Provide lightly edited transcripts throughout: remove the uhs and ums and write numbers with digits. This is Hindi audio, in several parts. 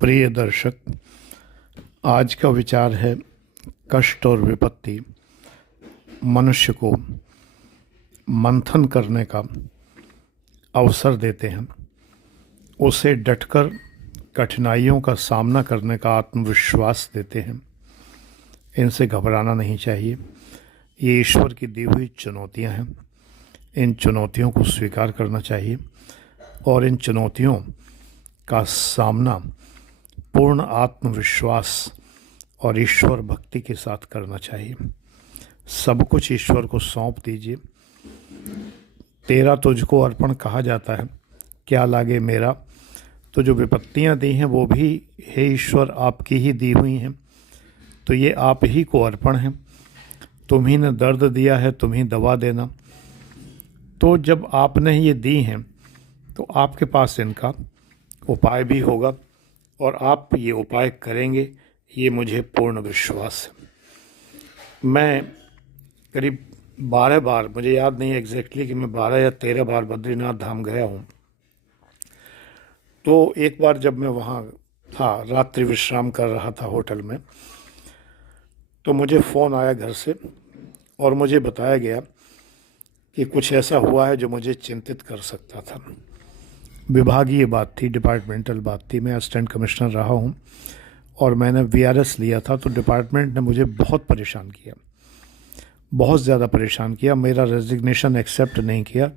प्रिय दर्शक, आज का विचार है कष्ट और विपत्ति मनुष्य को मंथन करने का अवसर देते हैं, उसे डटकर कठिनाइयों का सामना करने का आत्मविश्वास देते हैं। इनसे घबराना नहीं चाहिए। ये ईश्वर की दी हुई चुनौतियां हैं। इन चुनौतियों को स्वीकार करना चाहिए और इन चुनौतियों का सामना पूर्ण आत्मविश्वास और ईश्वर भक्ति के साथ करना चाहिए। सब कुछ ईश्वर को सौंप दीजिए। तेरा तुझको अर्पण कहा जाता है, क्या लागे मेरा। तो जो विपत्तियां दी हैं वो भी हे ईश्वर आपकी ही दी हुई हैं, तो ये आप ही को अर्पण है। तुम ही ने दर्द दिया है, तुम ही दवा देना। तो जब आपने ये दी हैं तो आपके पास इनका उपाय भी होगा और आप ये उपाय करेंगे, ये मुझे पूर्ण विश्वास है। मैं करीब 12 बार, मुझे याद नहीं एग्जैक्टली कि मैं 12 या 13 बार बद्रीनाथ धाम गया हूँ। तो एक बार जब मैं वहाँ था, रात्रि विश्राम कर रहा था होटल में, तो मुझे फ़ोन आया घर से और मुझे बताया गया कि कुछ ऐसा हुआ है जो मुझे चिंतित कर सकता था। विभागीय बात थी, डिपार्टमेंटल बात थी। मैं असिस्टेंट कमिश्नर रहा हूँ और मैंने वीआरएस लिया था, तो डिपार्टमेंट ने मुझे बहुत परेशान किया, बहुत ज़्यादा परेशान किया। मेरा रेजिग्नेशन एक्सेप्ट नहीं किया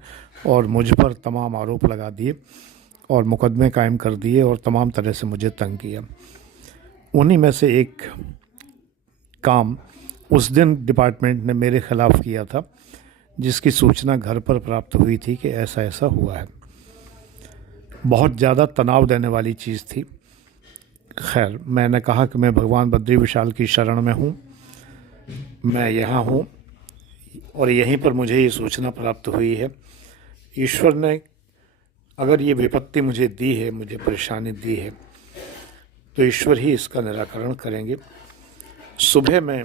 और मुझ पर तमाम आरोप लगा दिए और मुकदमे कायम कर दिए और तमाम तरह से मुझे तंग किया। उन्हीं में से एक काम उस दिन डिपार्टमेंट ने मेरे ख़िलाफ़ किया था, जिसकी सूचना घर पर प्राप्त हुई थी कि ऐसा ऐसा हुआ है। बहुत ज़्यादा तनाव देने वाली चीज़ थी। खैर, मैंने कहा कि मैं भगवान बद्री विशाल की शरण में हूँ, मैं यहाँ हूँ और यहीं पर मुझे ये सूचना प्राप्त हुई है। ईश्वर ने अगर ये विपत्ति मुझे दी है, मुझे परेशानी दी है, तो ईश्वर ही इसका निराकरण करेंगे। सुबह मैं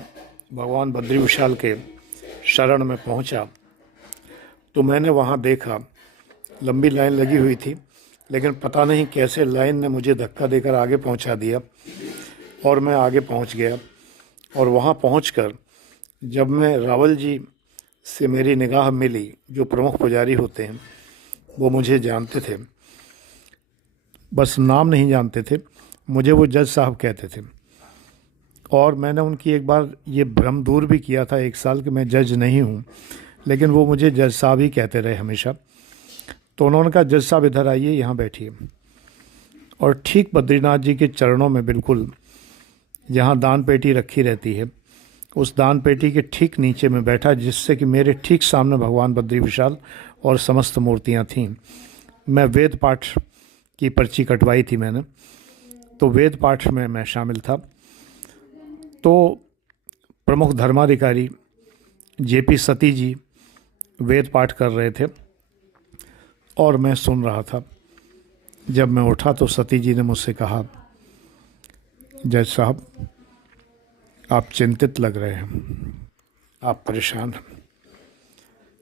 भगवान बद्री विशाल के शरण में पहुँचा तो मैंने वहाँ देखा लंबी लाइन लगी हुई थी, लेकिन पता नहीं कैसे लाइन ने मुझे धक्का देकर आगे पहुंचा दिया और मैं आगे पहुंच गया। और वहां पहुंचकर जब मैं रावल जी से मेरी निगाह मिली, जो प्रमुख पुजारी होते हैं, वो मुझे जानते थे, बस नाम नहीं जानते थे, मुझे वो जज साहब कहते थे। और मैंने उनकी एक बार ये भ्रम दूर भी किया था 1 साल कि मैं जज नहीं हूँ, लेकिन वो मुझे जज साहब ही कहते रहे हमेशा। तो उन्होंने कहा, जज साहब इधर आइए, यहाँ बैठिए। और ठीक बद्रीनाथ जी के चरणों में, बिल्कुल जहाँ दान पेटी रखी रहती है, उस दान पेटी के ठीक नीचे में बैठा, जिससे कि मेरे ठीक सामने भगवान बद्री विशाल और समस्त मूर्तियाँ थीं। मैं वेद पाठ की पर्ची कटवाई थी मैंने, तो वेद पाठ में मैं शामिल था। तो प्रमुख धर्माधिकारी जेपी सती जी वेद पाठ कर रहे थे और मैं सुन रहा था। जब मैं उठा तो सती जी ने मुझसे कहा, जज साहब आप चिंतित लग रहे हैं, आप परेशान हैं।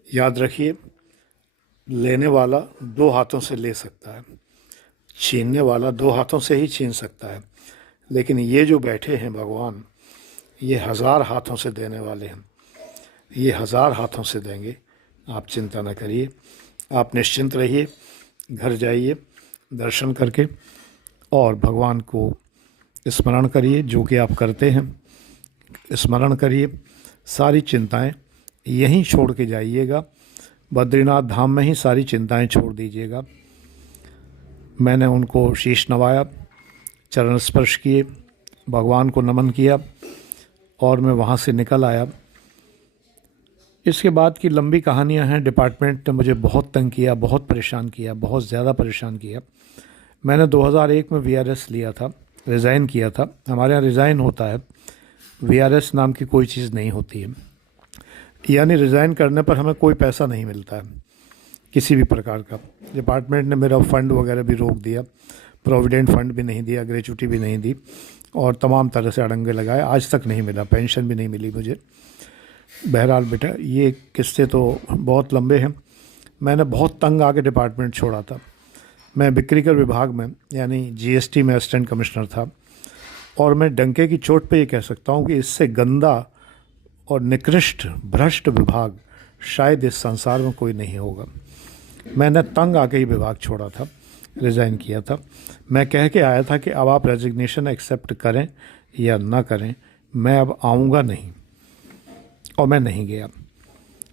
याद रखिए, लेने वाला 2 हाथों से ले सकता है, छीनने वाला 2 हाथों से ही छीन सकता है, लेकिन ये जो बैठे हैं भगवान, ये 1000 हाथों से देने वाले हैं, ये 1000 हाथों से देंगे। आप चिंता न करिए, आप निश्चिंत रहिए, घर जाइए दर्शन करके और भगवान को स्मरण करिए, जो कि आप करते हैं। स्मरण करिए, सारी चिंताएं यहीं छोड़ के जाइएगा, बद्रीनाथ धाम में ही सारी चिंताएं छोड़ दीजिएगा। मैंने उनको शीश नवाया, चरण स्पर्श किए, भगवान को नमन किया और मैं वहाँ से निकल आया। इसके बाद की लंबी कहानियां हैं। डिपार्टमेंट ने मुझे बहुत तंग किया, बहुत परेशान किया, बहुत ज़्यादा परेशान किया। मैंने 2001 में वीआरएस लिया था, रिज़ाइन किया था। हमारे यहाँ रिज़ाइन होता है, वीआरएस नाम की कोई चीज़ नहीं होती है। यानी रिज़ाइन करने पर हमें कोई पैसा नहीं मिलता है किसी भी प्रकार का। डिपार्टमेंट ने मेरा फ़ंड वगैरह भी रोक दिया, प्रोविडेंट फ़ंड भी नहीं दिया, ग्रेचुटी भी नहीं दी और तमाम तरह से अड़ंगे लगाए। आज तक नहीं मिला, पेंशन भी नहीं मिली मुझे। बहरहाल बेटा, ये किस्से तो बहुत लंबे हैं। मैंने बहुत तंग आके डिपार्टमेंट छोड़ा था। मैं बिक्री कर विभाग में यानी जीएसटी में असिस्टेंट कमिश्नर था, और मैं डंके की चोट पे ये कह सकता हूँ कि इससे गंदा और निकृष्ट भ्रष्ट विभाग शायद इस संसार में कोई नहीं होगा। मैंने तंग आके ही विभाग छोड़ा था, रिज़ाइन किया था। मैं कह के आया था कि अब आप रेजिग्नेशन एक्सेप्ट करें या ना करें, मैं अब आऊँगा नहीं, और मैं नहीं गया।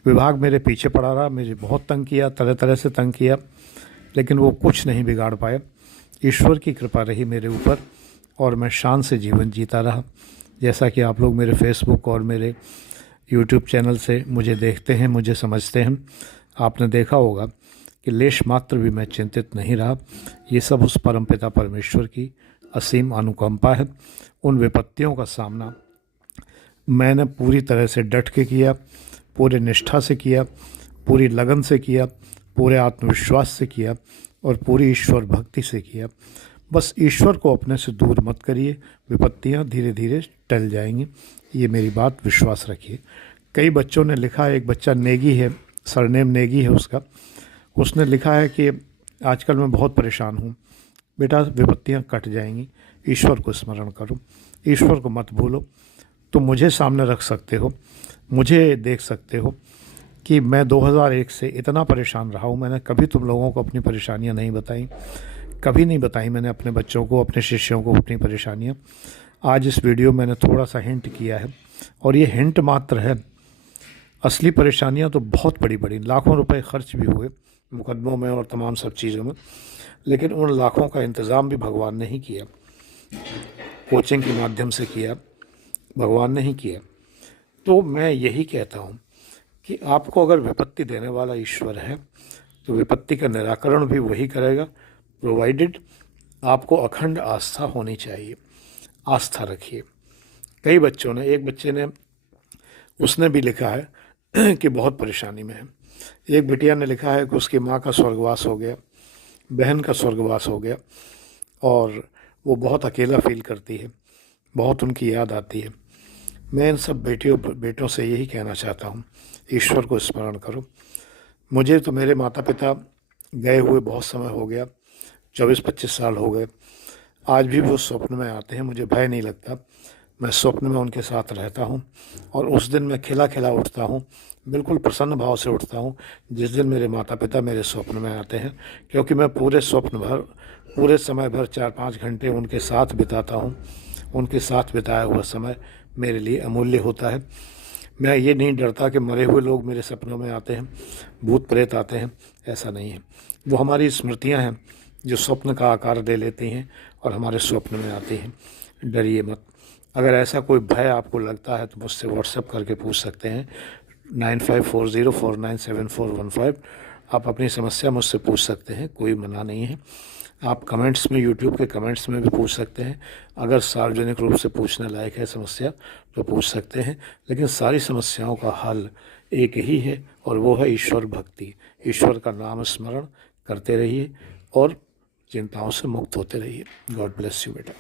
विभाग मेरे पीछे पड़ा रहा, मुझे बहुत तंग किया, तरह तरह से तंग किया, लेकिन वो कुछ नहीं बिगाड़ पाया। ईश्वर की कृपा रही मेरे ऊपर और मैं शान से जीवन जीता रहा। जैसा कि आप लोग मेरे फेसबुक और मेरे यूट्यूब चैनल से मुझे देखते हैं, मुझे समझते हैं, आपने देखा होगा कि लेश मात्र भी मैं चिंतित नहीं रहा। ये सब उस परमपिता परमेश्वर की असीम अनुकंपा है। उन विपत्तियों का सामना मैंने पूरी तरह से डट के किया, पूरे निष्ठा से किया, पूरी लगन से किया, पूरे आत्मविश्वास से किया और पूरी ईश्वर भक्ति से किया। बस ईश्वर को अपने से दूर मत करिए, विपत्तियां धीरे धीरे टल जाएंगी, ये मेरी बात विश्वास रखिए। कई बच्चों ने लिखा है, एक बच्चा नेगी है, सरनेम नेगी है उसका, उसने लिखा है कि आजकल मैं बहुत परेशान हूँ। बेटा, विपत्तियाँ कट जाएंगी, ईश्वर को स्मरण करो, ईश्वर को मत भूलो। तुम मुझे सामने रख सकते हो, मुझे देख सकते हो कि मैं 2001 से इतना परेशान रहा हूँ। मैंने कभी तुम लोगों को अपनी परेशानियाँ नहीं बताई, कभी नहीं बताई मैंने अपने बच्चों को, अपने शिष्यों को अपनी परेशानियाँ। आज इस वीडियो में मैंने थोड़ा सा हिंट किया है, और ये हिंट मात्र है। असली परेशानियाँ तो बहुत बड़ी बड़ी, लाखों रुपए खर्च भी हुए मुकदमों में और तमाम सब चीज़ों में, लेकिन उन लाखों का इंतज़ाम भी भगवान ने ही किया, कोचिंग के माध्यम से किया, भगवान ने ही किया। तो मैं यही कहता हूँ कि आपको अगर विपत्ति देने वाला ईश्वर है तो विपत्ति का निराकरण भी वही करेगा, प्रोवाइडेड आपको अखंड आस्था होनी चाहिए। आस्था रखिए। कई बच्चों ने, एक बच्चे ने, उसने भी लिखा है कि बहुत परेशानी में है। एक बिटिया ने लिखा है कि उसकी माँ का स्वर्गवास हो गया, बहन का स्वर्गवास हो गया, और वो बहुत अकेला फील करती है, बहुत उनकी याद आती है। मैं इन सब बेटों से यही कहना चाहता हूँ, ईश्वर को स्मरण करो। मुझे तो मेरे माता पिता गए हुए बहुत समय हो गया, 24-25 साल हो गए। आज भी वो स्वप्न में आते हैं, मुझे भय नहीं लगता। मैं स्वप्न में उनके साथ रहता हूँ, और उस दिन मैं खिला खिला उठता हूँ, बिल्कुल प्रसन्न भाव से उठता हूँ जिस दिन मेरे माता पिता मेरे स्वप्न में आते हैं, क्योंकि मैं पूरे स्वप्न भर, पूरे समय भर 4-5 घंटे उनके साथ बिताता हूँ। उनके साथ बिताया हुआ समय मेरे लिए अमूल्य होता है। मैं ये नहीं डरता कि मरे हुए लोग मेरे सपनों में आते हैं, भूत प्रेत आते हैं, ऐसा नहीं है। वो हमारी स्मृतियाँ हैं जो स्वप्न का आकार ले लेती हैं और हमारे स्वप्न में आती हैं। डरिए मत। अगर ऐसा कोई भय आपको लगता है तो मुझसे व्हाट्सएप करके पूछ सकते हैं, 9540497415। आप अपनी समस्या मुझसे पूछ सकते हैं, कोई मना नहीं है। आप कमेंट्स में, यूट्यूब के कमेंट्स में भी पूछ सकते हैं। अगर सार्वजनिक रूप से पूछने लायक है समस्या तो पूछ सकते हैं, लेकिन सारी समस्याओं का हल एक ही है, और वो है ईश्वर भक्ति। ईश्वर का नाम स्मरण करते रहिए और चिंताओं से मुक्त होते रहिए। गॉड ब्लेस यू बेटा।